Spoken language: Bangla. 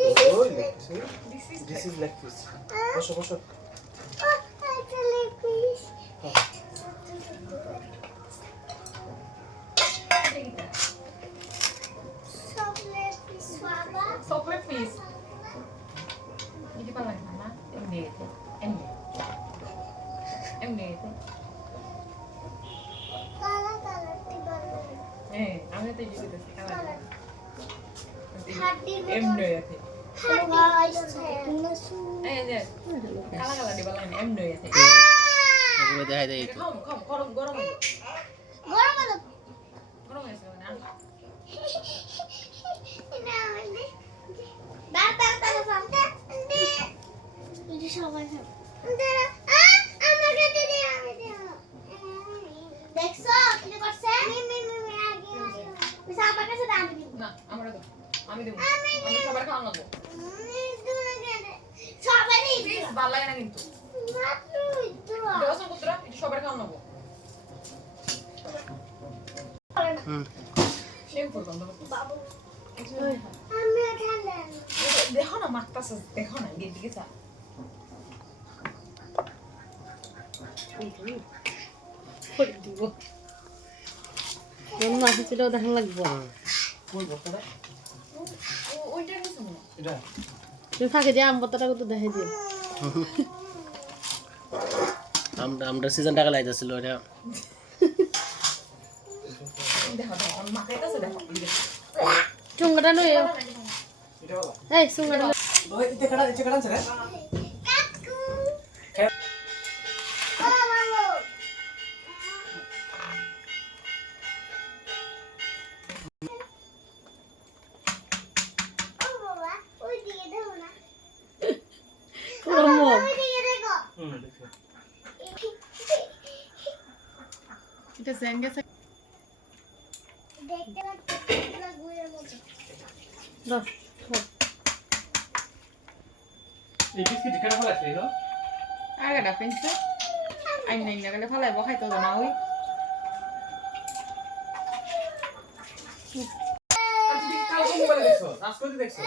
Oh, leg piece. This is leg piece. বসো বসো। Chocolate piece. Ini apa lagi mama? Ini. আমি তো জিজ্ঞেস করতেছি কালার এমনি আছে এই যে কালা কালা দিবা লাইন এমনি আছে এগুলো দেখাই দেই তো খাও খাও গরম গরম গরম আছে না সবাই না আমরা তো আমি দেব আমি সবার খাওয়া নেবো প্লিজ ভালো লাগে না কিন্তু দেওয়ার পুত্র এটা সবার খাওয়া নেবো শেম করতাম বাবু দেখো না মাখতাছে দেখো না এদিকে চা কোন মাছ ছিল দেখান লাগবো কোন বস্তাটা? ওইটা কিছু না এটা। তুমি ফাঁকে যে আম পাতাটা কত দেখাই দিও আমরা সিজন টাকা লাইতাছিল এটা দেখো দেখো মাখাইতাছে দেখো চুঙ্গাটা নয় এটা বলা। এই চুঙ্গাটা ওই ইতে কাটা আছে রে। দেখো। এটা জেঙ্গে দশ এই বিস্কিট কেটে ফেলাইছে এলো। আগেটা পেন্সিল আইন নাই না গেলে ফালাই বখাইতো না ওই আর তুমি কালকে মোবাইলে দেখছো, আজকে দেখছো।